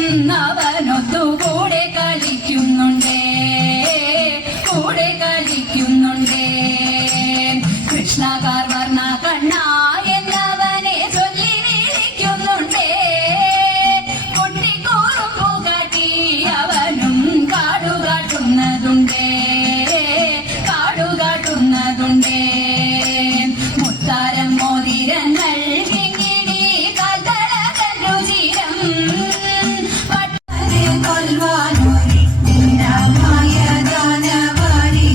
അവനൊത്തുകൂടെ കളിക്കുന്നുണ്ടേ, കൂടെ കളിക്കുന്നുണ്ടേ. കൃഷ്ണകാർ വർണ്ണ കണ്ണ എന്നവനെ ചൊല്ലി വിളിക്കുന്നുണ്ടേ. കുട്ടിക്കൂറുമ്പു കാട്ടി അവനും കാടുകാട്ടുന്നതുണ്ടേ, കാടുകാട്ടുന്നതുണ്ടേ. മുത്താരം മോതിരങ്ങൾ കിങ്ങിണി കാൽത്തള കല്ലുചിരം കൊൽവാനോരി മായ ദാനവാരി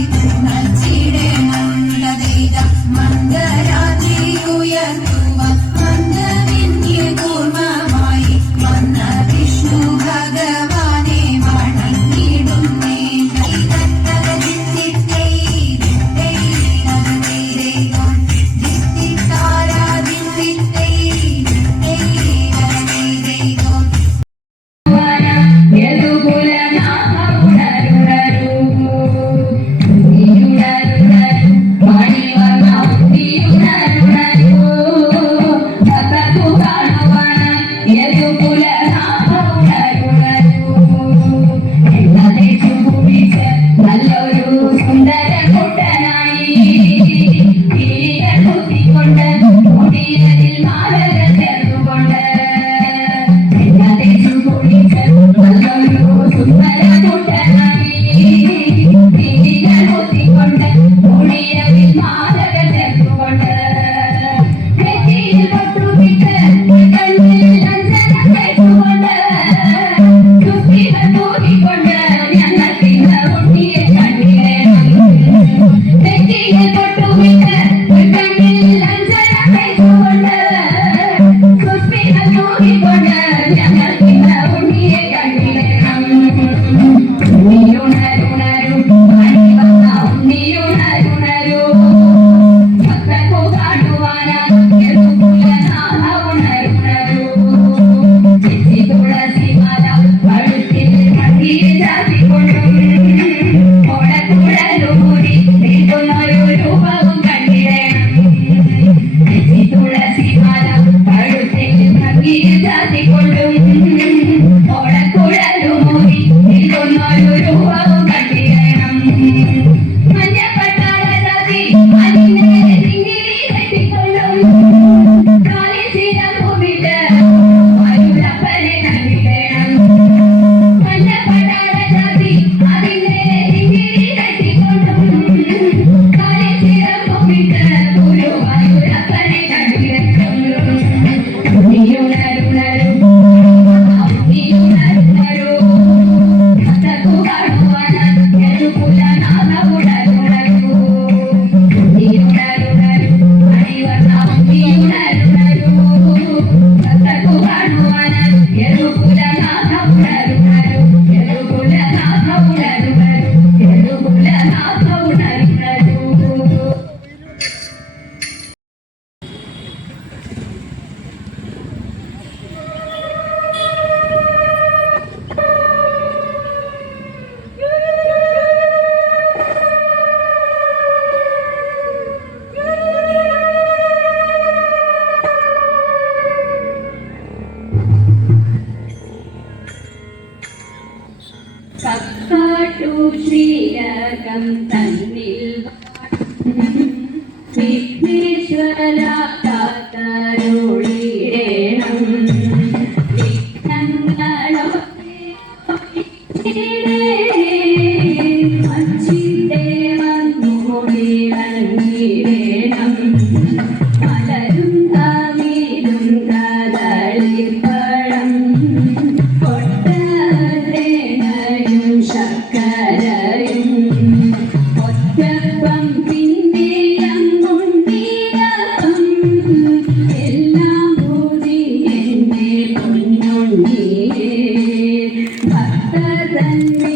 നച്ചിടേണുള്ളതെയ്ത മന്ദരാത്രി ഉയർത്തുവ മന്ദവിന്യ കൂർമ്മമായി വന്ന വിഷ്ണു ഭഗവാനെ വണങ്ങിടുന്നേ. ശ്രീരകം തന്നിൽ വിഘ്നേശ്വര കാത്തരുളിടേണം വിഘ്നങ്ങളൊക്കെ മച്ചിന്റെ വന്നുടേണം മലരും കാവിലും കദളിപ്പഴം കൊട്ടതേനയും ശർക്കരയും ഒറ്റപ്പം പിന്നെയും മുണ്ടിരകം എല്ലാം പൂജി എന്നെ പൊന്നുണ്ണിയേ ഭക്തതന്നെ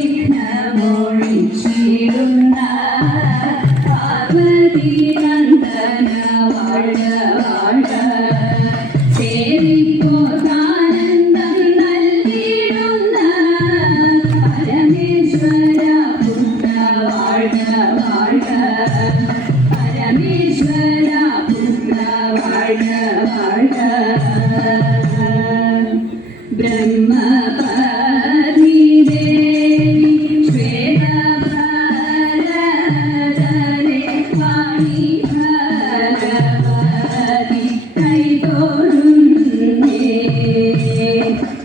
പത്മപത്നി ദേവി ശ്വേതഭാരതരെ വാണി ഭഗവതി കൈതൊഴുന്നേ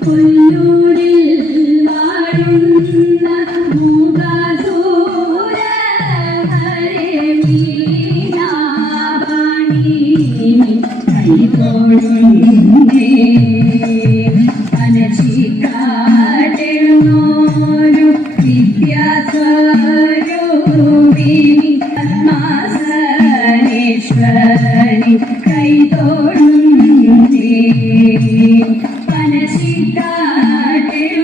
പുല്ലൂരിൽ വാഴുന്ന മൂകാസൂര ഹരേ വീണാപാണി കൈതൊഴുന്നേ അനച്ചിക്കാട്ടെഴുന്നോരു വിദ്യാസ്വരൂപിണി പത്മാസനേശ്വരി കൈതൊഴുന്നേ അനച്ചിക്കാട്ടെഴു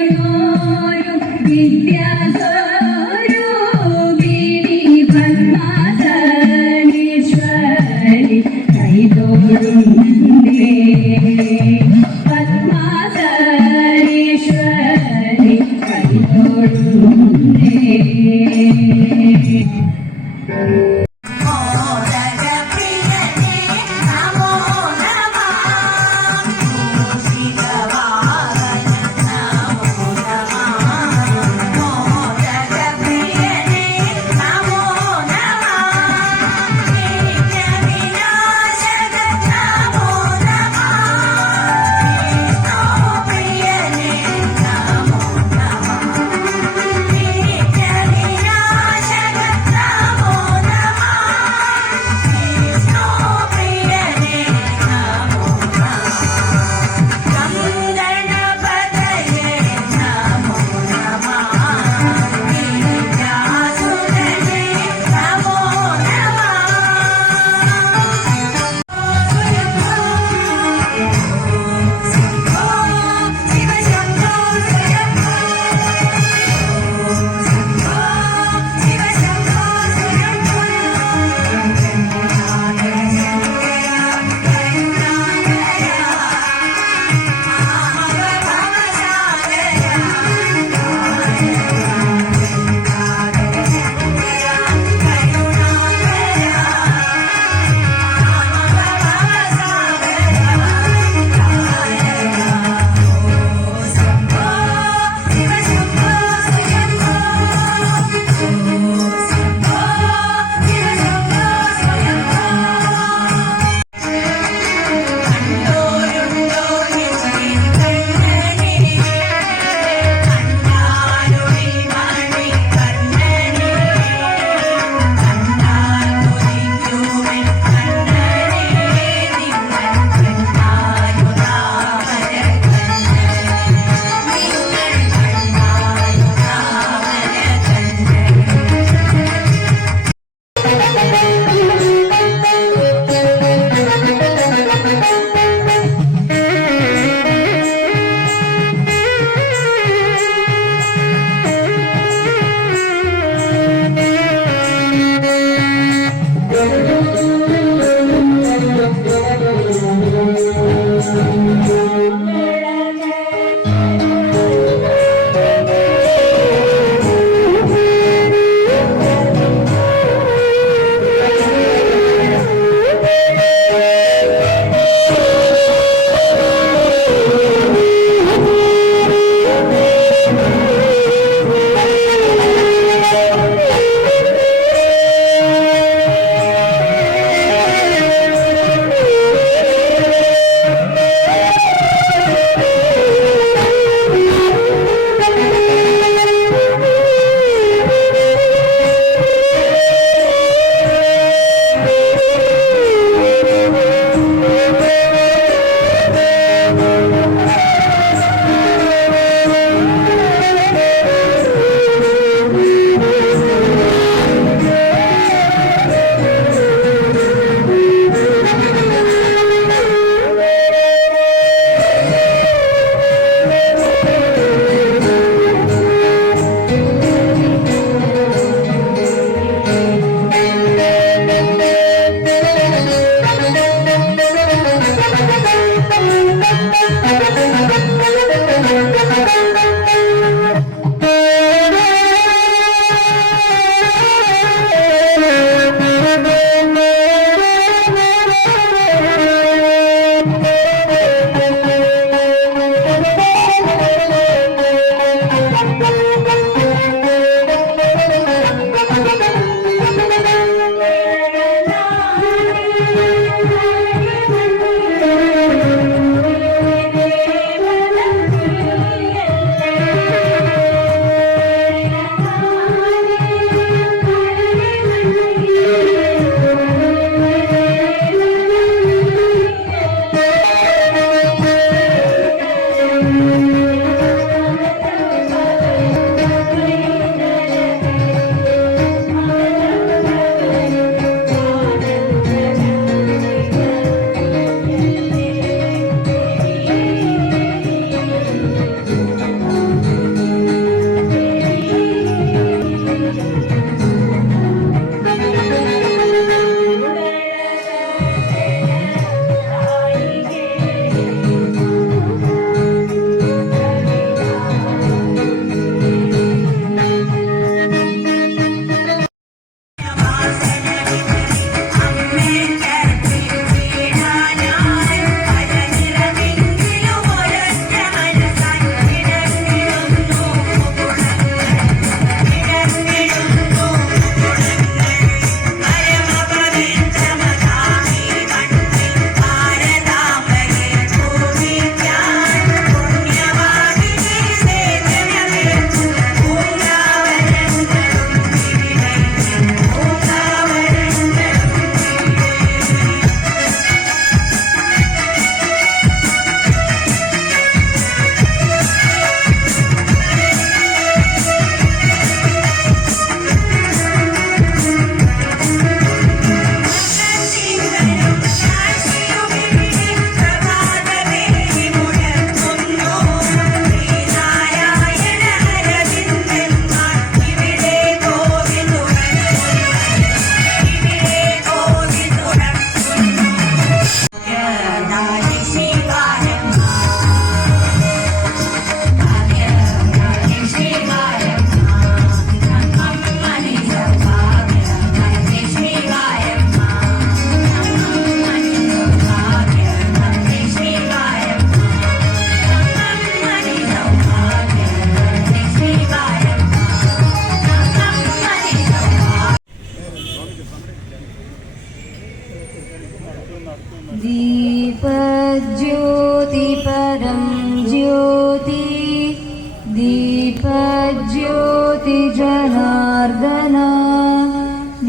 दीपज्योतिजनार्दना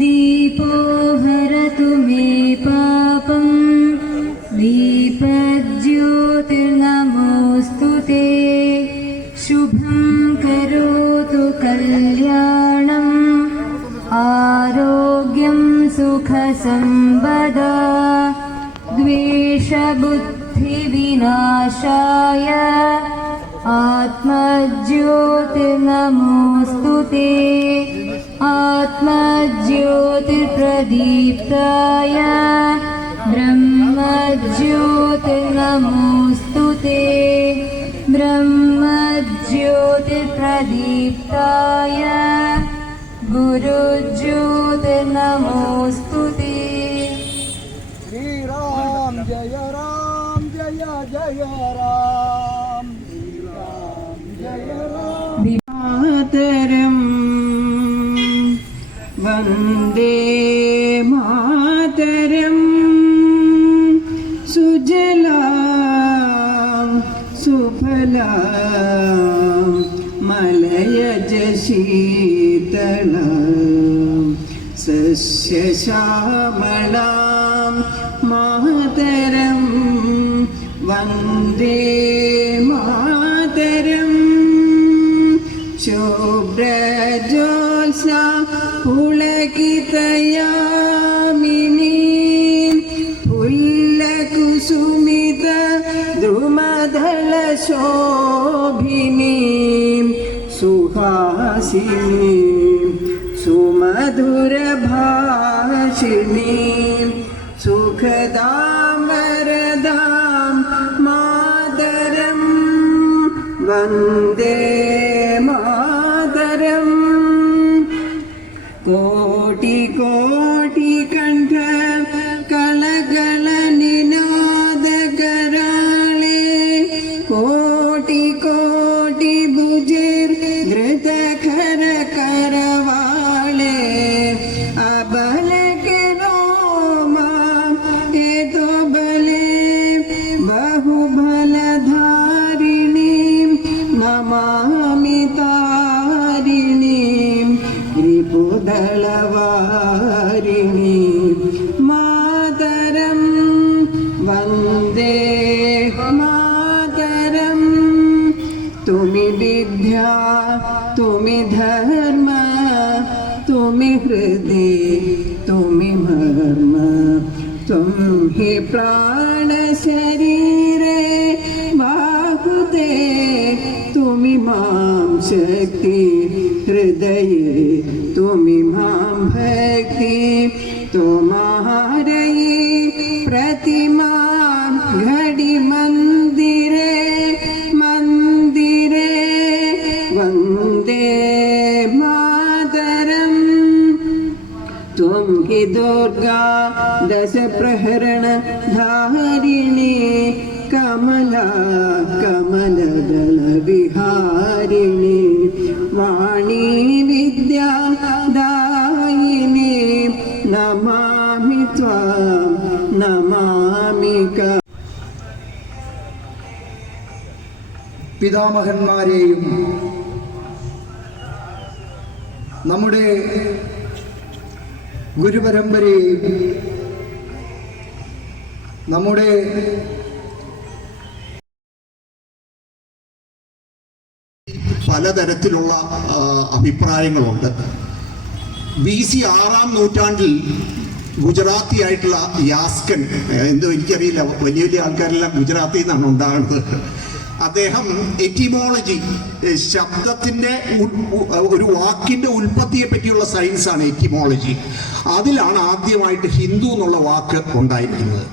दीपो हरतु मे पापम् दीपज्योतिर्नमोऽस्तु ते शुभं करोतु कल्याणम् आरोग्यं सुखसम्पदा द्वेषबुद्धिविनाशाय आत्मज्योतिर्नमोऽस्तु ते आत्मज्योतिर्प्रदीप्ताय ब्रह्मज्योतिर्नमोऽस्तु ते ब्रह्मज्योतिर्प्रदीप्ताय गुरुज्योतिर्नमोऽस्तु ते। श्री राम जय जय राम, श्री राम जय राम। मातरं वन्दे मातरं सुजलां सुफलां मलयज शीतलां सस्यश्यामलां मातरं वन्दे मातरम् शुभ्रज्योत्स्ना पुलकितयामिनीं फुल्लकुसुमित द्रुमदलशोभिनीं सुहासिनीं सुमधुरभाषिणीं सुखदां वरदां मातरं वन्दे मातरम्। कोटि कोटि कंठ कलकल निनाद कराळे कोटि कोटि भुजिर धृत कर करवाळे अबल के रोमा ए तो बले बहुबल धारिणीं नमामि तारिणीं रिपुदलवारिणीं मातरं वन्दे मातरं। तुमि विद्या तुमि धर्म तुमि हृदि तुमि मर्म तुम हि प्राण शरीरे बाहुते तुमि मां शक्ति हृदये तुमि मां भक्ति तुम्हारे प्रतिमा घड़ी मंदिरे मंदिरे वन्दे मातरम्। तुम ही दुर्गा दश प्रहरण धारिणी कमला कमलदल विहारिणी वाणी विद्या दायिनी नमामि त्वां नमामि का। പിതാമഹന്മാരെയും നമ്മുടെ ഗുരുപരമ്പരയെയും നമ്മുടെ പലതരത്തിലുള്ള അഭിപ്രായങ്ങളുണ്ട്. BC 6-ാം നൂറ്റാണ്ടിൽ ഗുജറാത്തി ആയിട്ടുള്ള യാസ്കൻ, എന്തോ എനിക്കറിയില്ല, വലിയ വലിയ ആൾക്കാരെല്ലാം ഗുജറാത്തിൽ നിന്നാണ് ഉണ്ടാകുന്നത്. അദ്ദേഹം എറ്റിമോളജി, ശബ്ദത്തിൻ്റെ ഒരു വാക്കിൻ്റെ ഉൽപ്പത്തിയെ പറ്റിയുള്ള സയൻസാണ് എറ്റിമോളജി. അതിലാണ് ആദ്യമായിട്ട് ഹിന്ദു എന്നുള്ള വാക്ക് ഉണ്ടായിരിക്കുന്നത്.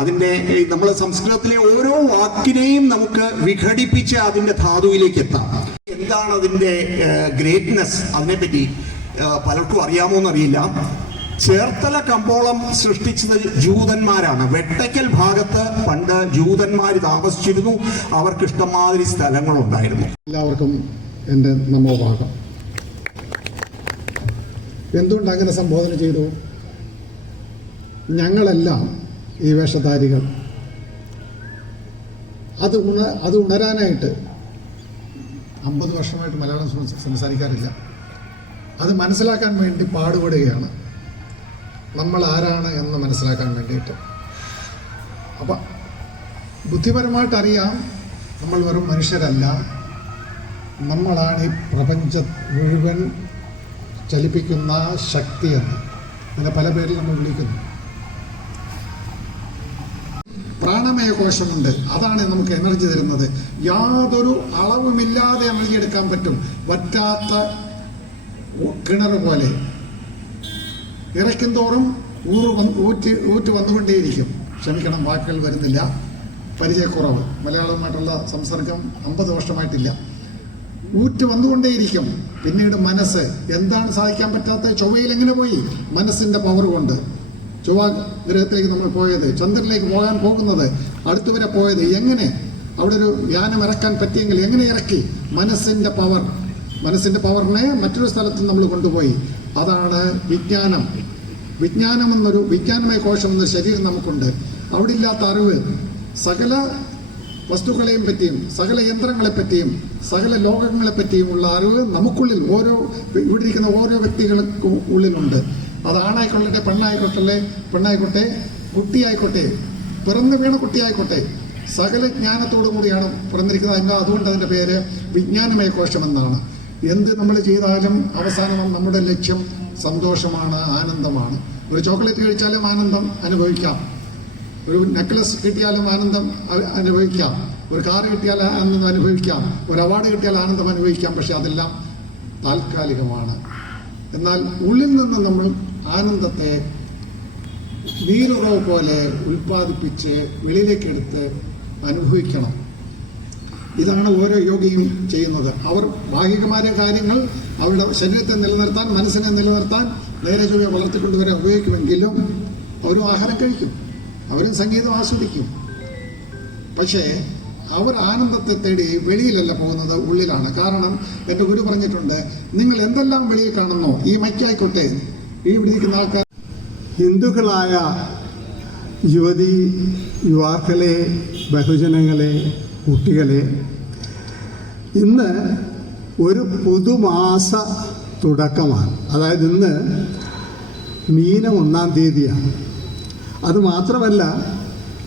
അതിൻ്റെ നമ്മൾ സംസ്കൃതത്തിലെ ഓരോ വാക്കിനെയും നമുക്ക് വിഘടിപ്പിച്ച് അതിൻ്റെ ധാതുവിലേക്ക് എത്താം. എന്താണ് അതിൻ്റെ ഗ്രേറ്റ്നെസ്, അതിനെപ്പറ്റി പലർക്കും അറിയാമോ എന്നറിയില്ല. ചേർത്തല കമ്പോളം സൃഷ്ടിച്ചത് ജൂതന്മാരാണ്. വെട്ടയ്ക്കൽ ഭാഗത്ത് പണ്ട് ജൂതന്മാർ താമസിച്ചിരുന്നു. അവർക്ക് ഇഷ്ടംമാതിരി സ്ഥലങ്ങളുണ്ടായിരുന്നു. എല്ലാവർക്കും എൻ്റെ നമോഭാഗം. എന്തുകൊണ്ട് അങ്ങനെ സംബോധന ചെയ്തു? ഞങ്ങളെല്ലാം ഈ വേഷധാരികൾ അത് ഉണരാനായിട്ട് 50 വർഷമായിട്ട് മലയാളം സംസാരിക്കാറില്ല. അത് മനസ്സിലാക്കാൻ വേണ്ടി പാടുപെടുകയാണ്, നമ്മൾ ആരാണ് എന്ന് മനസ്സിലാക്കാൻ വേണ്ടിയിട്ട്. അപ്പം ബുദ്ധിപരമായിട്ടറിയാം നമ്മൾ വെറും മനുഷ്യരല്ല, നമ്മളാണ് ഈ പ്രപഞ്ചം മുഴുവൻ ചലിപ്പിക്കുന്ന ശക്തിയെന്ന്. അങ്ങനെ പല പേരിൽ നമ്മൾ വിളിക്കുന്നു. പ്രാണമയ കോശമുണ്ട്, അതാണ് നമുക്ക് എനർജി തരുന്നത്. യാതൊരു അളവുമില്ലാതെ എനർജി എടുക്കാൻ പറ്റും. വറ്റാത്ത കിണർ പോലെ ഇറക്കും തോറും ഊറ്റ് വന്നുകൊണ്ടേയിരിക്കും. ക്ഷമിക്കണം, വാക്കുകൾ വരുന്നില്ല, പരിചയക്കുറവ്. മലയാളവുമായിട്ടുള്ള സംസർഗം 50 വർഷമായിട്ടില്ല. ഊറ്റ് വന്നുകൊണ്ടേയിരിക്കും. പിന്നീട് മനസ്സ്, എന്താണ് സാധിക്കാൻ പറ്റാത്ത? ചൊവ്വയിൽ എങ്ങനെ പോയി? മനസ്സിൻ്റെ പവർ കൊണ്ട്. ചൊവ്വ ഗ്രഹത്തിലേക്ക് നമ്മൾ പോയത്, ചന്ദ്രനിലേക്ക് പോകാൻ പോകുന്നത്, അടുത്തുവരെ പോയത് എങ്ങനെ? അവിടെ ഒരു യാനം ഇറക്കാൻ പറ്റിയെങ്കിൽ എങ്ങനെ ഇറക്കി? മനസ്സിൻ്റെ പവർ. മനസ്സിൻ്റെ പവറിനെ മറ്റൊരു സ്ഥലത്ത് നമ്മൾ കൊണ്ടുപോയി. അതാണ് വിജ്ഞാനം. വിജ്ഞാനമയ കോശം എന്നൊരു ശരീരം നമുക്കുണ്ട്. അവിടെ ഇല്ലാത്ത അറിവ്, സകല വസ്തുക്കളെയും പറ്റിയും സകല യന്ത്രങ്ങളെപ്പറ്റിയും സകല ലോകങ്ങളെപ്പറ്റിയുമുള്ള അറിവ് നമുക്കുള്ളിൽ, ഇവിടെ ഇരിക്കുന്ന ഓരോ വ്യക്തികൾക്കും ഉള്ളിലുണ്ട്. അത് ആണായിക്കൊള്ളട്ടെ, പെണ്ണായിക്കോട്ടെ, കുട്ടിയായിക്കോട്ടെ, പിറന്നു വീണ കുട്ടിയായിക്കോട്ടെ, സകല ജ്ഞാനത്തോടു കൂടിയാണ് പിറന്നിരിക്കുന്നത്. അതുകൊണ്ട് അതിൻ്റെ പേര് വിജ്ഞാനമയ കോശം എന്നാണ്. എന്ത് നമ്മൾ ചെയ്താലും അവസാനം നമ്മുടെ ലക്ഷ്യം സന്തോഷമാണ്, ആനന്ദമാണ്. ഒരു ചോക്ലേറ്റ് കഴിച്ചാലും ആനന്ദം അനുഭവിക്കാം, ഒരു നെക്ലസ് കിട്ടിയാലും ആനന്ദം അനുഭവിക്കാം, ഒരു കാർ കിട്ടിയാൽ ആനന്ദം അനുഭവിക്കാം, ഒരു അവാർഡ് കിട്ടിയാൽ ആനന്ദം അനുഭവിക്കാം. പക്ഷെ അതെല്ലാം താൽക്കാലികമാണ്. എന്നാൽ ഉള്ളിൽ നിന്ന് നമ്മൾ ആനന്ദത്തെ നീരുറവ് പോലെ ഉൽപ്പാദിപ്പിച്ച് വെളിയിലേക്കെടുത്ത് അനുഭവിക്കണം. ഇതാണ് ഓരോ യോഗിയും ചെയ്യുന്നത്. അവർ ഭാഗികമായ കാര്യങ്ങൾ അവരുടെ ശരീരത്തെ നിലനിർത്താൻ, മനസ്സിനെ നിലനിർത്താൻ നേരെ ചൊവ്വെ വളർത്തിക്കൊണ്ടുവരാൻ ഉപയോഗിക്കുമെങ്കിലും അവരും ആഹാരം കഴിക്കും, അവരും സംഗീതം ആസ്വദിക്കും. പക്ഷേ അവർ ആനന്ദത്തെ തേടി വെളിയിലല്ല പോകുന്നത്, ഉള്ളിലാണ്. കാരണം എൻ്റെ ഗുരു പറഞ്ഞിട്ടുണ്ട്, നിങ്ങൾ എന്തെല്ലാം വെളിയിൽ കാണുന്നോ, ഈ മൈക്കായിക്കോട്ടെ, ഈ ഇവിടെ ഇരിക്കുന്ന ആൾക്കാർ, ഹിന്ദുക്കളായ യുവാക്കളെ, ബഹുജനങ്ങളെ, കുട്ടികളെ, ഇന്ന് ഒരു പുതുമാസ തുടക്കമാണ്. അതായത് ഇന്ന് മീനം 1-ാം തീയതിയാണ്. അത് മാത്രമല്ല,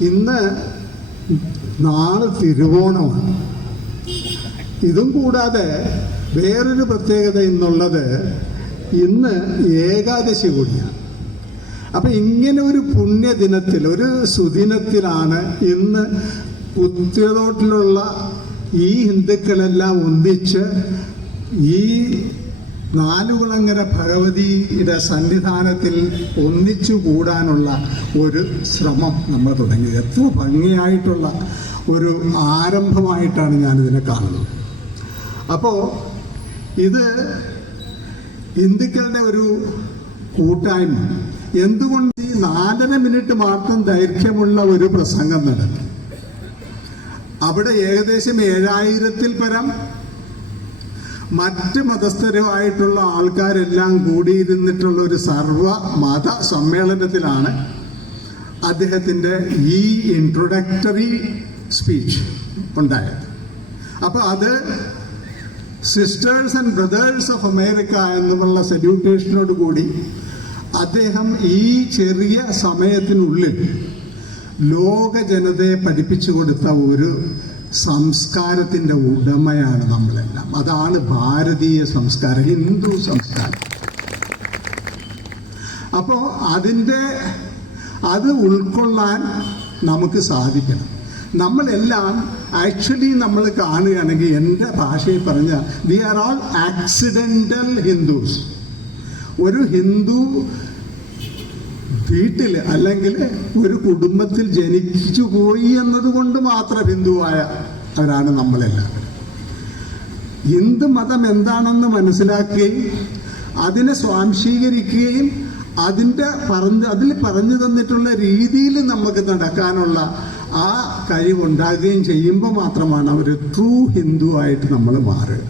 ഇന്ന് നാളെ തിരുവോണമാണ്. ഇതും കൂടാതെ വേറൊരു പ്രത്യേകത ഇന്നുള്ളത്, ഇന്ന് ഏകാദശി കൂടിയാണ്. അപ്പം ഇങ്ങനെ ഒരു പുണ്യദിനത്തിൽ, ഒരു സുദിനത്തിലാണ് ഇന്ന് കുത്തിയതോട്ടിലുള്ള ഈ ഹിന്ദുക്കളെല്ലാം ഒന്നിച്ച് ഈ നാലുകുളങ്ങര ഭഗവതിയുടെ സന്നിധാനത്തിൽ ഒന്നിച്ചു കൂടാനുള്ള ഒരു ശ്രമം നമ്മൾ തുടങ്ങിയത്. എത്ര ഭംഗിയായിട്ടുള്ള ഒരു ആരംഭമായിട്ടാണ് ഞാനിതിനെ കാണുന്നത്. അപ്പോൾ ഇത് ഹിന്ദുക്കളുടെ ഒരു കൂട്ടായ്മ. എന്തുകൊണ്ട് ഈ 4.5 മിനിറ്റ് മാത്രം ദൈർഘ്യമുള്ള ഒരു പ്രസംഗം നടന്നു? അവിടെ ഏകദേശം 7000-ൽ പരം മറ്റ് മതസ്ഥരുമായിട്ടുള്ള ആൾക്കാരെല്ലാം കൂടിയിരുന്നിട്ടുള്ള ഒരു സർവ മത സമ്മേളനത്തിലാണ് അദ്ദേഹത്തിൻ്റെ ഈ ഇൻട്രൊഡക്ടറി സ്പീച്ച് ഉണ്ടായത്. അപ്പോൾ അത് sisters and brothers of America എന്നുള്ള സല്യൂട്ടേഷനോട് കൂടി അദ്ദേഹം ഈ ചെറിയ സമയത്തിനുള്ളിൽ ലോക ജനതയെ പഠിപ്പിച്ചു കൊടുത്ത ഒരു സംസ്കാരത്തിൻ്റെ ഉടമയാണ് നമ്മളെല്ലാം. അതാണ് ഭാരതീയ സംസ്കാരം, ഹിന്ദു സംസ്കാരം. അപ്പോൾ അത് ഉൾക്കൊള്ളാൻ നമുക്ക് സാധിക്കണം. നമ്മളെല്ലാം ആക്ച്വലി നമ്മൾ കാണുകയാണെങ്കിൽ, എൻ്റെ ഭാഷയിൽ പറഞ്ഞാൽ, we are all accidental Hindus. ഒരു ഹിന്ദു വീട്ടിൽ അല്ലെങ്കിൽ ഒരു കുടുംബത്തിൽ ജനിച്ചു പോയി എന്നതുകൊണ്ട് മാത്രം ഹിന്ദുവായവരാണ് നമ്മളെല്ലാവരും. ഹിന്ദു മതം എന്താണെന്ന് മനസ്സിലാക്കുകയും അതിനെ സ്വാംശീകരിക്കുകയും അതിൽ പറഞ്ഞു തന്നിട്ടുള്ള രീതിയിൽ നമുക്ക് നടക്കാനുള്ള ആ കഴിവുണ്ടാകുകയും ചെയ്യുമ്പോൾ മാത്രമാണ് അവർ ട്രൂ ഹിന്ദു ആയിട്ട് നമ്മൾ മാറുക.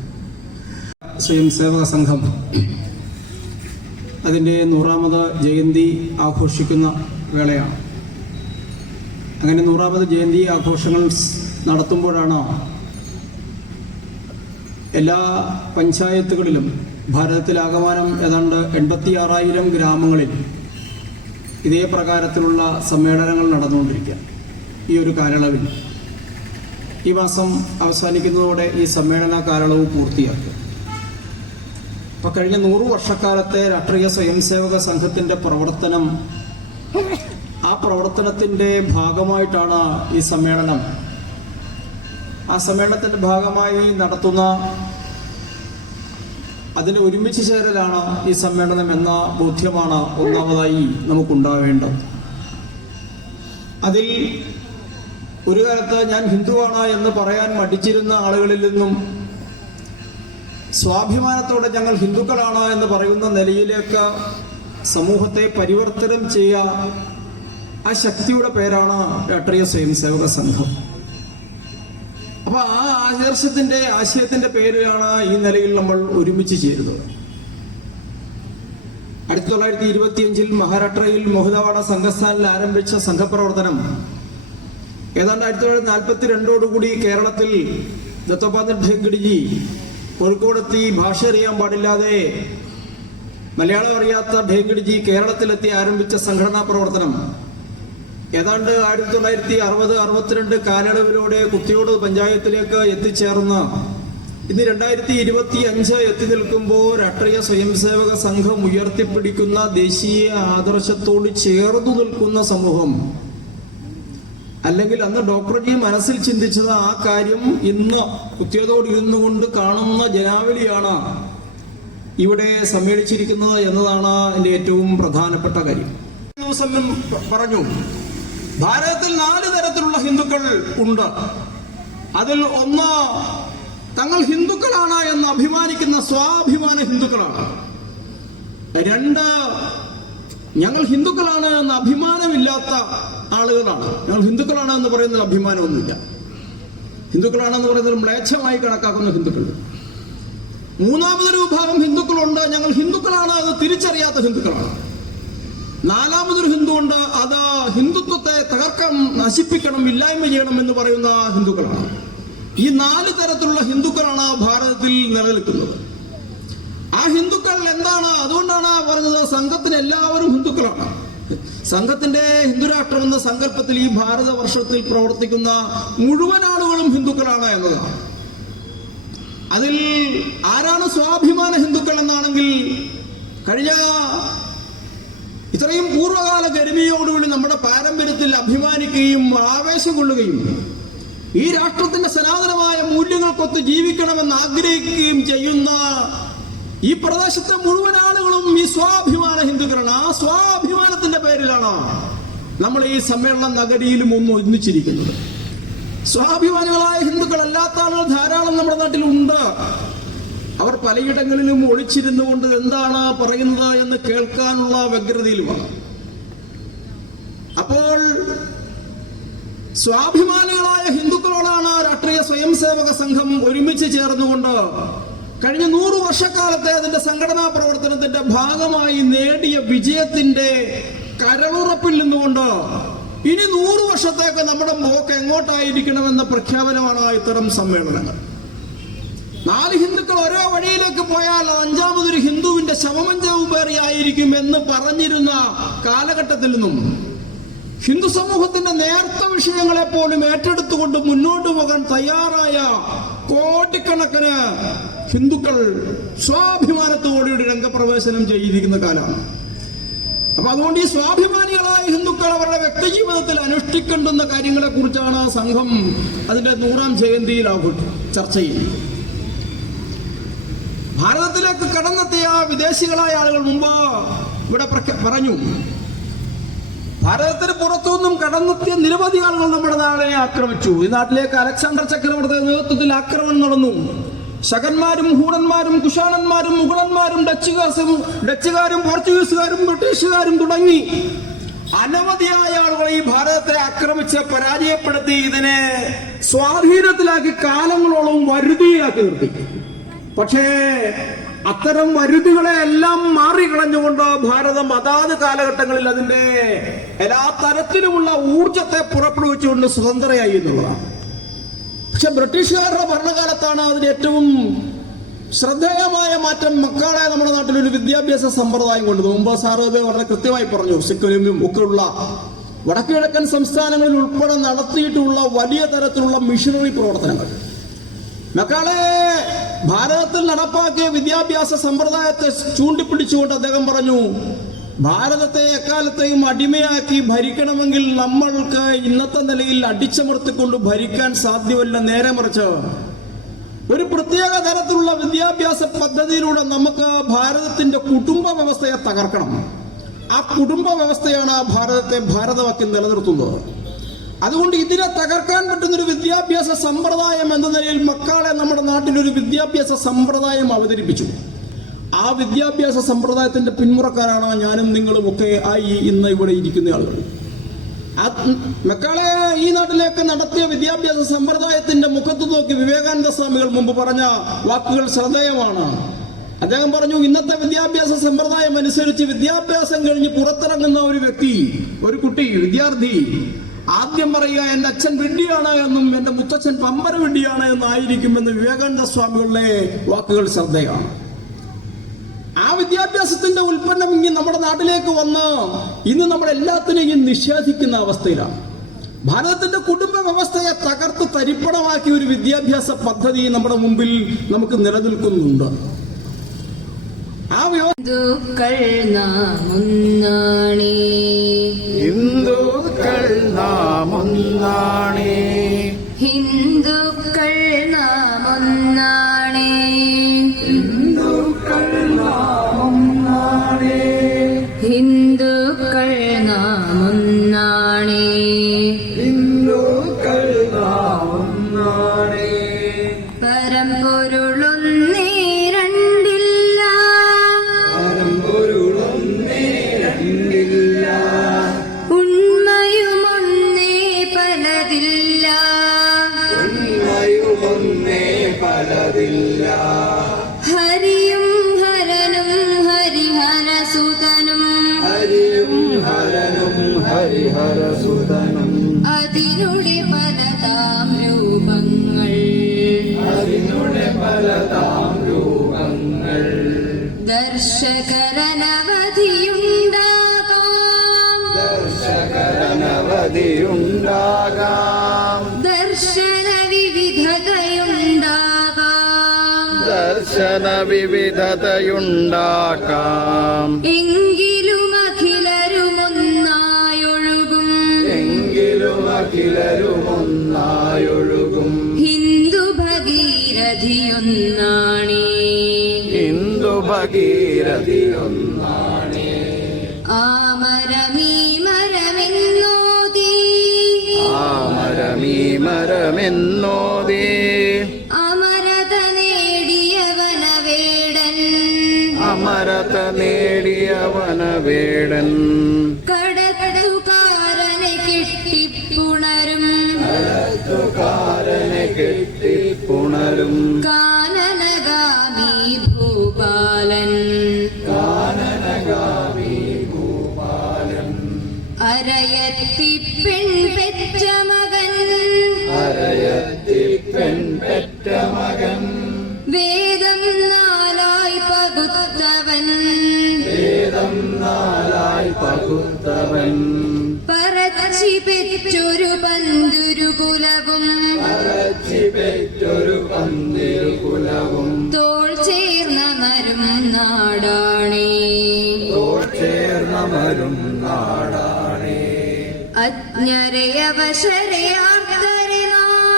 സ്വയം സേവക സംഘം അതിൻ്റെ 100ാമത് ജയന്തി ആഘോഷിക്കുന്ന വേളയാണ്. അങ്ങനെ 100ാമത് ജയന്തി ആഘോഷങ്ങൾ നടത്തുമ്പോഴാണ് എല്ലാ പഞ്ചായത്തുകളിലും ഭാരതത്തിലാകമാനം ഏതാണ്ട് 86,000 ഗ്രാമങ്ങളിൽ ഇതേ പ്രകാരത്തിലുള്ള സമ്മേളനങ്ങൾ നടന്നുകൊണ്ടിരിക്കുക. ഈ ഒരു കാലയളവിൽ ഈ മാസം അവസാനിക്കുന്നതോടെ ഈ സമ്മേളന കാലയളവ് പൂർത്തിയാക്കും. അപ്പോൾ കഴിഞ്ഞ 100 വർഷക്കാലത്തെ രാഷ്ട്രീയ സ്വയംസേവക സംഘത്തിൻ്റെ പ്രവർത്തനം, ആ പ്രവർത്തനത്തിൻ്റെ ഭാഗമായിട്ടാണ് ഈ സമ്മേളനം. ആ സമ്മേളനത്തിൻ്റെ ഭാഗമായി നടത്തുന്ന അതിന് ഒരുമിച്ച് ചേരലാണ് ഈ സമ്മേളനം എന്ന ബോധ്യമാണ് ഒന്നാമതായി നമുക്കുണ്ടാവേണ്ടത്. അതിൽ ഒരു കാലത്ത് ഞാൻ ഹിന്ദുവാണ് എന്ന് പറയാൻ മടിച്ചിരുന്ന ആളുകളിൽ നിന്നും സ്വാഭിമാനത്തോടെ ഞങ്ങൾ ഹിന്ദുക്കളാണ് എന്ന് പറയുന്ന നിലയിലേക്ക് സമൂഹത്തെ പരിവർത്തനം ചെയ്യുക, ആ ശക്തിയുടെ പേരാണ് രാഷ്ട്രീയ സ്വയംസേവക സംഘം. അപ്പൊ ആ ആശയത്തിന്റെ പേരിലാണ് ഈ നിലയിൽ നമ്മൾ ഒരുമിച്ച് ചേരുന്നത്. 1925 മഹാരാഷ്ട്രയിൽ മോഹിതവാഡ സംഘസ്ഥാനിൽ ആരംഭിച്ച സംഘപ്രവർത്തനം ഏതാണ്ട് 1942 കേരളത്തിൽ ദത്തോപാധ്യായ ഠേങ്കഡിജി കോഴിക്കോടെത്തി ഭാഷ അറിയാൻ പാടില്ലാതെ മലയാളം അറിയാത്ത ഠേങ്കഡിജി കേരളത്തിലെത്തി ആരംഭിച്ച സംഘടനാ പ്രവർത്തനം ഏതാണ്ട് 1960-62 കാലയളവിലൂടെ കുത്തിയോട് പഞ്ചായത്തിലേക്ക് എത്തിച്ചേർന്ന് ഇന്ന് 2025 എത്തി നിൽക്കുമ്പോൾ രാഷ്ട്രീയ സ്വയംസേവക സംഘം ഉയർത്തിപ്പിടിക്കുന്ന ദേശീയ ആദർശത്തോട് ചേർന്നു നിൽക്കുന്ന സമൂഹം, അല്ലെങ്കിൽ അന്ന് ഡോക്ടർജി മനസ്സിൽ ചിന്തിച്ചത് ആ കാര്യം ഇന്ന് കുത്തിയതോട് ഇരുന്നു കൊണ്ട് കാണുന്ന ജനാവലിയാണ് ഇവിടെ സമ്മേളിച്ചിരിക്കുന്നത് എന്നതാണ് എൻ്റെ ഏറ്റവും പ്രധാനപ്പെട്ട കാര്യം. ദിവസം പറഞ്ഞു, ഭാരതത്തിൽ 4 തരത്തിലുള്ള ഹിന്ദുക്കൾ ഉണ്ട്. അതിൽ ഒന്ന് തങ്ങൾ ഹിന്ദുക്കളാണ് എന്ന് അഭിമാനിക്കുന്ന സ്വാഭിമാന ഹിന്ദുക്കളാണ്. 2 ഞങ്ങൾ ഹിന്ദുക്കളാണ് എന്ന അഭിമാനമില്ലാത്ത ആളുകളാണ്. ഞങ്ങൾ ഹിന്ദുക്കളാണ് എന്ന് പറയുന്നതിൽ അഭിമാനമൊന്നുമില്ല. ഹിന്ദുക്കളാണെന്ന് പറയുന്നതിൽ മ്ലേച്ഛമായി കണക്കാക്കുന്ന ഹിന്ദുക്കൾ. 3ാമതൊരു വിഭാഗം ഹിന്ദുക്കളുണ്ട്, ഞങ്ങൾ ഹിന്ദുക്കളാണ് എന്ന് തിരിച്ചറിയാത്ത ഹിന്ദുക്കളാണ്. 4ാമതൊരു ഹിന്ദുവുണ്ട്, അത് ഹിന്ദുത്വത്തെ തകർക്കാൻ, നശിപ്പിക്കണം, ഇല്ലായ്മ ചെയ്യണം എന്ന് പറയുന്ന ഹിന്ദുക്കളാണ്. ഈ 4 തരത്തിലുള്ള ഹിന്ദുക്കളാണ് ഭാരതത്തിൽ നിലനിൽക്കുന്നത്. ആ ഹിന്ദുക്കൾ എന്താണ്? അതുകൊണ്ടാണ് പറഞ്ഞത് സംഘത്തിന് എല്ലാവരും ഹിന്ദുക്കളാണ്. സംഘത്തിന്റെ ഹിന്ദുരാഷ്ട്രം എന്ന സങ്കല്പത്തിൽ ഈ ഭാരതവർഷത്തിൽ പ്രവർത്തിക്കുന്ന മുഴുവൻ ആളുകളും ഹിന്ദുക്കളാണ് എന്നതാണ്. അതിൽ ആരാണ് സ്വാഭിമാന ഹിന്ദുക്കൾ എന്നാണെങ്കിൽ, കഴിഞ്ഞ ഇത്രയും പൂർവ്വകാല ഗരിമയോടുകൂടി നമ്മുടെ പാരമ്പര്യത്തിൽ അഭിമാനിക്കുകയും ആവേശം കൊള്ളുകയും ഈ രാഷ്ട്രത്തിന്റെ സനാതനമായ മൂല്യങ്ങൾക്കൊത്ത് ജീവിക്കണമെന്ന് ആഗ്രഹിക്കുകയും ചെയ്യുന്ന ഈ പ്രദേശത്തെ മുഴുവൻ ആളുകളും ഈ സ്വാഭിമാന ഹിന്ദുക്കളാണ്. ആ സ്വാഭിമാനത്തിന്റെ പേരിലാണ് നമ്മൾ ഈ സമ്മേളന നഗരിയിലും ഒന്നിച്ചിരിക്കുന്നത്. സ്വാഭിമാനികളായ ഹിന്ദുക്കൾ അല്ലാത്ത ആളുകൾ ധാരാളം നമ്മുടെ നാട്ടിലുണ്ട്. അവർ പലയിടങ്ങളിലും ഒളിച്ചിരുന്നുകൊണ്ട് എന്താണ് പറയുന്നത് എന്ന് കേൾക്കാനുള്ള വ്യഗ്രതയിലുമാണ്. അപ്പോൾ സ്വാഭിമാനികളായ ഹിന്ദുക്കളോടാണ് രാഷ്ട്രീയ സ്വയംസേവക സംഘം ഒരുമിച്ച് ചേർന്നുകൊണ്ട് കഴിഞ്ഞ 100 വർഷക്കാലത്തെ അതിന്റെ സംഘടനാ പ്രവർത്തനത്തിന്റെ ഭാഗമായി നേടിയ വിജയത്തിന്റെ കരളുറപ്പിൽ നിന്നുകൊണ്ട് ഇനി 100 വർഷത്തേക്ക് നമ്മുടെ പോക്ക് എങ്ങോട്ടായിരിക്കണമെന്ന പ്രഖ്യാപനമാണ് ഇത്തരം സമ്മേളനങ്ങൾ. 4 ഹിന്ദുക്കൾ ഓരോ വഴിയിലേക്ക് പോയാൽ 5ാമതൊരു ഹിന്ദുവിന്റെ ശവമഞ്ചവും പേറിയായിരിക്കും എന്ന് പറഞ്ഞിരുന്ന കാലഘട്ടത്തിൽ നിന്നും ഹിന്ദു സമൂഹത്തിന്റെ നേർത്ത വിഷയങ്ങളെ പോലും ഏറ്റെടുത്തുകൊണ്ട് മുന്നോട്ട് പോകാൻ തയ്യാറായ കോടിക്കണക്കിന് ഹിന്ദുക്കൾ സ്വാഭിമാനത്തോടുകൂടി രംഗപ്രവേശനം ചെയ്തിരിക്കുന്ന കാലമാണ്. അപ്പൊ അതുകൊണ്ട് ഈ സ്വാഭിമാനികളായ ഹിന്ദുക്കൾ അവരുടെ വ്യക്തിജീവിതത്തിൽ അനുഷ്ഠിക്കേണ്ടുന്ന കാര്യങ്ങളെ കുറിച്ചാണ് സംഘം അതിന്റെ 100ാം ജയന്തിയിൽ ചർച്ച ചെയ്യുന്നത്. ഭാരതത്തിലേക്ക് കടന്നെത്തിയ വിദേശികളായ ആളുകൾ മുമ്പ് ഇവിടെ പറഞ്ഞു, ഭാരതത്തിന് പുറത്തുനിന്നും കടന്നെത്തിയ നിരവധി ആളുകൾ നമ്മുടെ നാടിനെ ആക്രമിച്ചു. ഈ നാട്ടിലേക്ക് അലക്സാണ്ടർ ചക്രവർത്തിയുടെ നേതൃത്വത്തിൽ ആക്രമണം നടന്നു. ശകന്മാരും ഹൂണന്മാരും കുഷാണന്മാരും മുഗളന്മാരും ഡച്ചുകാരും പോർച്ചുഗീസുകാരും ബ്രിട്ടീഷുകാരും തുടങ്ങി അനവധിയായ ആളുകൾ ഈ ഭാരതത്തെ ആക്രമിച്ച് പരാജയപ്പെടുത്തി ഇതിനെ സ്വാധീനത്തിലാക്കി കാലങ്ങളോളം വരുതിയാക്കി നിർത്തി. പക്ഷേ അത്തരം വരുതികളെ എല്ലാം മാറിക്കളഞ്ഞുകൊണ്ട് ഭാരതം അതാത് കാലഘട്ടങ്ങളിൽ അതിന്റെ എല്ലാ തരത്തിലുമുള്ള ഊർജത്തെ പുറപ്പെടുവിച്ചുകൊണ്ട് സ്വതന്ത്രയായി എന്നുള്ളതാണ്. പക്ഷെ ബ്രിട്ടീഷുകാരുടെ ഭരണകാലത്താണ് അതിന് ഏറ്റവും ശ്രദ്ധേയമായ മാറ്റം മക്കളെ നമ്മുടെ നാട്ടിലൊരു വിദ്യാഭ്യാസ സമ്പ്രദായം കൊണ്ടു. മുമ്പ് സാറ് ഇത് വളരെ കൃത്യമായി പറഞ്ഞു. സിക്കിമിലും ഒക്കെയുള്ള വടക്കുകിഴക്കൻ സംസ്ഥാനങ്ങളിൽ ഉൾപ്പെടെ നടത്തിയിട്ടുള്ള വലിയ തരത്തിലുള്ള മിഷനറി പ്രവർത്തനങ്ങൾ. മക്കളെ ഭാരതത്തിൽ നടപ്പാക്കിയ വിദ്യാഭ്യാസ സമ്പ്രദായത്തെ ചൂണ്ടിപ്പിടിച്ചുകൊണ്ട് അദ്ദേഹം പറഞ്ഞു, ഭാരതത്തെ എക്കാലത്തെയും അടിമയാക്കി ഭരിക്കണമെങ്കിൽ നമ്മൾക്ക് ഇന്നത്തെ നിലയിൽ അടിച്ചമർത്തിക്കൊണ്ട് ഭരിക്കാൻ സാധ്യമല്ല. നേരെ മറിച്ച് ഒരു പ്രത്യേക തരത്തിലുള്ള വിദ്യാഭ്യാസ പദ്ധതിയിലൂടെ നമുക്ക് ഭാരതത്തിന്റെ കുടുംബ വ്യവസ്ഥയെ തകർക്കണം. ആ കുടുംബ വ്യവസ്ഥയാണ് ഭാരതത്തെ ഭാരതമാക്കി നിലനിർത്തുന്നത്. അതുകൊണ്ട് ഇതിനെ തകർക്കാൻ പറ്റുന്നൊരു വിദ്യാഭ്യാസ സമ്പ്രദായം എന്ന നിലയിൽ മക്കളെ നമ്മുടെ നാട്ടിലൊരു വിദ്യാഭ്യാസ സമ്പ്രദായം അവതരിപ്പിച്ചു. ആ വിദ്യാഭ്യാസ സമ്പ്രദായത്തിന്റെ പിന്മുറക്കാരാണ് ഞാനും നിങ്ങളും ഒക്കെ ഇന്ന് ഇവിടെ ഇരിക്കുന്ന ആളുകൾ. മക്കളെ ഈ നാട്ടിലേക്ക് നടത്തിയ വിദ്യാഭ്യാസ സമ്പ്രദായത്തിന്റെ മുഖത്ത് നോക്കി വിവേകാനന്ദ സ്വാമികൾ മുമ്പ് പറഞ്ഞ വാക്കുകൾ ശ്രദ്ധേയമാണ്. അദ്ദേഹം പറഞ്ഞു, ഇന്നത്തെ വിദ്യാഭ്യാസ സമ്പ്രദായം അനുസരിച്ച് വിദ്യാഭ്യാസം കഴിഞ്ഞ് പുറത്തിറങ്ങുന്ന ഒരു വ്യക്തി, ഒരു കുട്ടി, വിദ്യാർത്ഥി ആദ്യം പറയുക എന്റെ അച്ഛൻ വിഡ്ഢിയാണ് എന്നും എന്റെ മുത്തച്ഛൻ പമ്പര വിഡ്ഢിയാണ് എന്നായിരിക്കുമെന്ന് വിവേകാനന്ദ സ്വാമികളുടെ വാക്കുകൾ ശ്രദ്ധേയമാണ്. ആ വിദ്യാഭ്യാസത്തിന്റെ ഉൽപ്പന്നം ഇനി നമ്മുടെ നാട്ടിലേക്ക് വന്ന് ഇന്ന് നമ്മൾ എല്ലാത്തിനെയും നിഷേധിക്കുന്ന അവസ്ഥയിലാണ്. ഭാരതത്തിന്റെ കുടുംബ വ്യവസ്ഥയെ തകർത്ത് തരിപ്പണമാക്കിയ ഒരു വിദ്യാഭ്യാസ പദ്ധതി നമ്മുടെ മുമ്പിൽ നമുക്ക് നിലനിൽക്കുന്നുണ്ട്. ഹിന്ദുക്കൾ നാം ഒന്നാണേ, ഹിന്ദുക്കൾ നാം ഒന്നാണേ, ഹിന്ദുക്കൾ നാം ഒന്നാണേ, ഹിന്ദുക്കൾ നാം ഒന്നാണേ, ഹിന്ദുക്കൾ നാം ഒന്നാണേ, ഹിന്ദുക്കൾ നാം ഒന്നാണേ. പരമ്പൊരുളൊന്നേ രണ്ടില്ല, പരമ്പൊരുളൊന്നേ രണ്ടില്ല, ഉണ്മയുമൊന്നേ പലതില്ല, ഉണ്മയുമൊന്നേ പലതില്ല. ഹരിയും ഹരനും ഹരിഹരസുതനും, ഹരിയും ഹരനും ഹരിഹരസുതനും, അതിനുടെ പലതാം രൂപങ്ങൾ, അതിനുടെ പലതാം രൂപങ്ങൾ. ദർശകരനവധിയുണ്ടാകാം, ദർശകരനവധിയുണ്ടാകാം, ദർശന വിവിധതയുണ്ടാകാം, ദർശന വിവിധതയുണ്ടാകാം. എങ്കിലും അഖിലരുമൊന്നായൊഴുകും, എങ്കിലും അഖിലരുമൊന്നായൊഴുകും. ഹിന്ദു ഭഗീരഥിയൊന്നാണേ, ഹിന്ദു ഭഗീരഥിയൊന്നാണേ. ആമരമീ മരമെന്നോതി, ആമരമീ മരമെന്നോദേ, അമരത നേടിയവനവേടൻ, അമരത നേടിയവനവേടൻ. കടത്തുകാരനെ കെട്ടിപ്പുണരും, കടത്തുകാരനെ കെട്ടിപ്പുണരും. കാനനഗാമി ഭൂപാലൻ, കാനനഗാമി ഭൂപാലൻ. അരയത്തി പെൺ പെറ്റ മകൻ, അരയത്തി പെൺ പെറ്റ മകൻ, വേദം നാലായി പകുത്തവൻ, വേദം നാലായി പകുത്തവൻ. പറച്ചി പെറ്റൊരു പന്തുരുകുലവും, അരച്ചി പെറ്റൊരു പന്തിരുകുലവും. തോൾ ചേർന്നമരും നാടാണേ, തോൾ ചേർന്നമരും നാടാണേ. അജ്ഞരയവശരയാർത്തരെ നാം,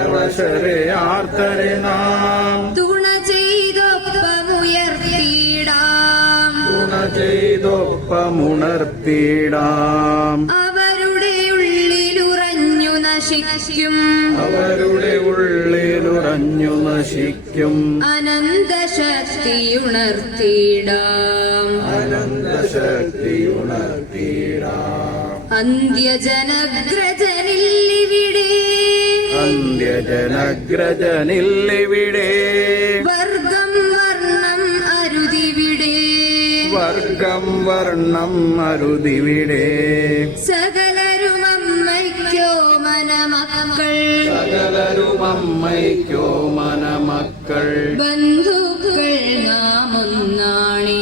അവശരയാർത്തരെ നാം, തുണ ചെയ്തൊപ്പമുയർത്തിയിടാം, തുണ ചെയ്തൊപ്പമുണർത്തിയിടാം. അവരുടെ ഉള്ളിലുറഞ്ഞു നശിക്കും, അവരുടെ ഉള്ളിലുറഞ്ഞു നശിക്കും. അനന്തശക്തിയുണർത്തിയിടാം, അനന്തശക്തിയുണർത്തിയിടാം. അന്ത്യജനഗ്രജനില്ലിവിടെ, അന്ത്യജനഗ്രജനില്ലിവിടെ, വർഗം വർണ്ണം അരുതിവിടെ, വർഗം വർണ്ണം അരുതിവിടെ. സകലരും അമ്മയ്ക്കോ മനമക്കൾ, സകലരും അമ്മയ്ക്കോ മനമക്കൾ. ബന്ധുക്കൾ ബന്ധുക്കൾ നാം ഒന്നാണേ.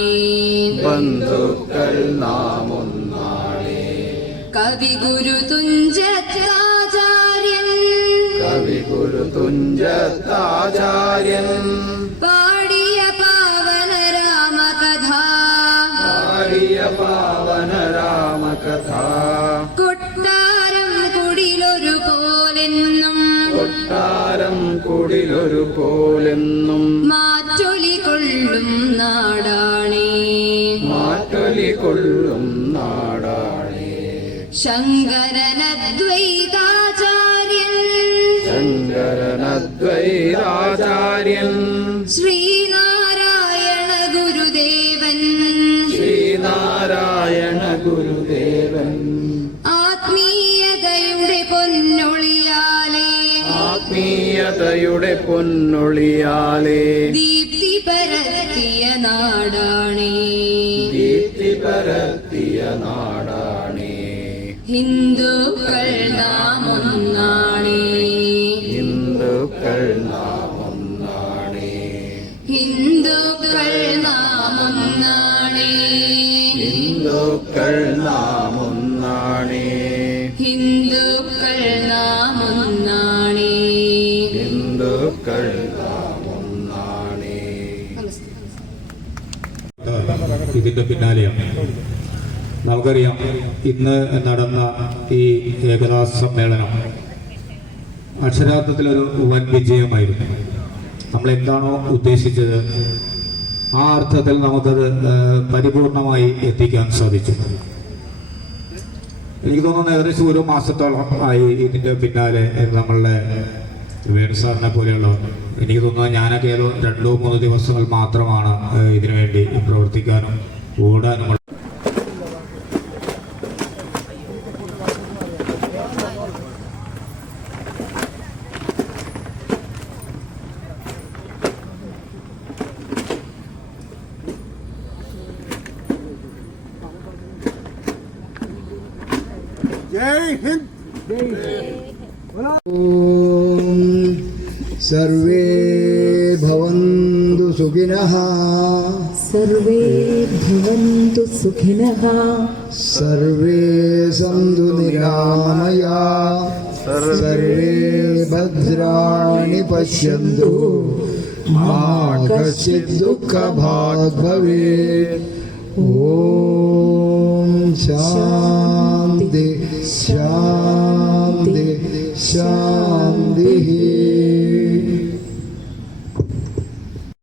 ബന്ധുക്കൾ നാം ഒന്നാണേ. കവി ഗുരു തുഞ്ചത്താചാര്യൻ കവി ഗുരു തുഞ്ചത്താചാര്യൻ പാടിയ പാവന രാമകഥ പാടിയ പാവന രാമകഥ കൊട്ടാരം കുടിലൊരു പോലെന്നും കൊട്ടാരം കുടിലൊരു പോലെന്നും മാറ്റൊലി കൊള്ളും നാടാണേ. മാറ്റൊലി കൊള്ളും നാടാണേ. ശങ്കരനദ്വൈതാചാര്യൻ ശങ്കരനദ്വൈതാചാര്യൻ ശ്രീനാരായണ ഗുരുദേവൻ ശ്രീനാരായണ ഗുരുദേവൻ ആത്മീയതയുടെ പൊന്നൊളിയാലേ ആത്മീയതയുടെ പൊന്നൊളിയാലേ ദീപ്തി പരത്തിയ നാടാണേ. ദീപ്തി പരത്തിയ നാടാണേ. ഹിന്ദുക്കൾ നാം ഒന്നാണേ. ഹിന്ദുക്കൾ നാം ഒന്നാണേ. ഹിന്ദുക്കൾ നാം ഒന്നാണേ. ഹിന്ദുക്കൾ നാം ഒന്നാണേ. ഹിന്ദുക്കൾ നാം ഒന്നാണേ. ഹിന്ദുക്കൾ നാം ഒന്നാണേ. ഇതിൻ്റെ പിന്നാലെയാണ്. നമുക്കറിയാം, ഇന്ന് നടന്ന ഈ ഏകതാ സമ്മേളനം അക്ഷരാർത്ഥത്തിലൊരു വൻ വിജയമായിരുന്നു. നമ്മൾ എന്താണോ ഉദ്ദേശിച്ചത് ആ അർത്ഥത്തിൽ നമുക്കത് പരിപൂർണമായി എത്തിക്കാൻ സാധിച്ചു. എനിക്ക് തോന്നുന്നു ഏകദേശം ഒരു മാസത്തോളം ആയി ഇതിൻ്റെ പിന്നാലെ നമ്മളുടെ വേണു സാറിനെ പോലെയുള്ളവർ. എനിക്ക് തോന്നുന്നത് ഞാനൊക്കെ ഏതോ 2-3 ദിവസങ്ങൾ മാത്രമാണ് ഇതിനു വേണ്ടി പ്രവർത്തിക്കാനും ഓടാനും. सर्वे भवन्तु सुखिनः सर्वे भवन्तु सुखिनः सर्वे सन्तु निरामया सर्वे भद्राणि पश्यन्तु मा कश्चित् दुःखभाग् भवेत् ॐ शान्ति शान्ति शान्तिः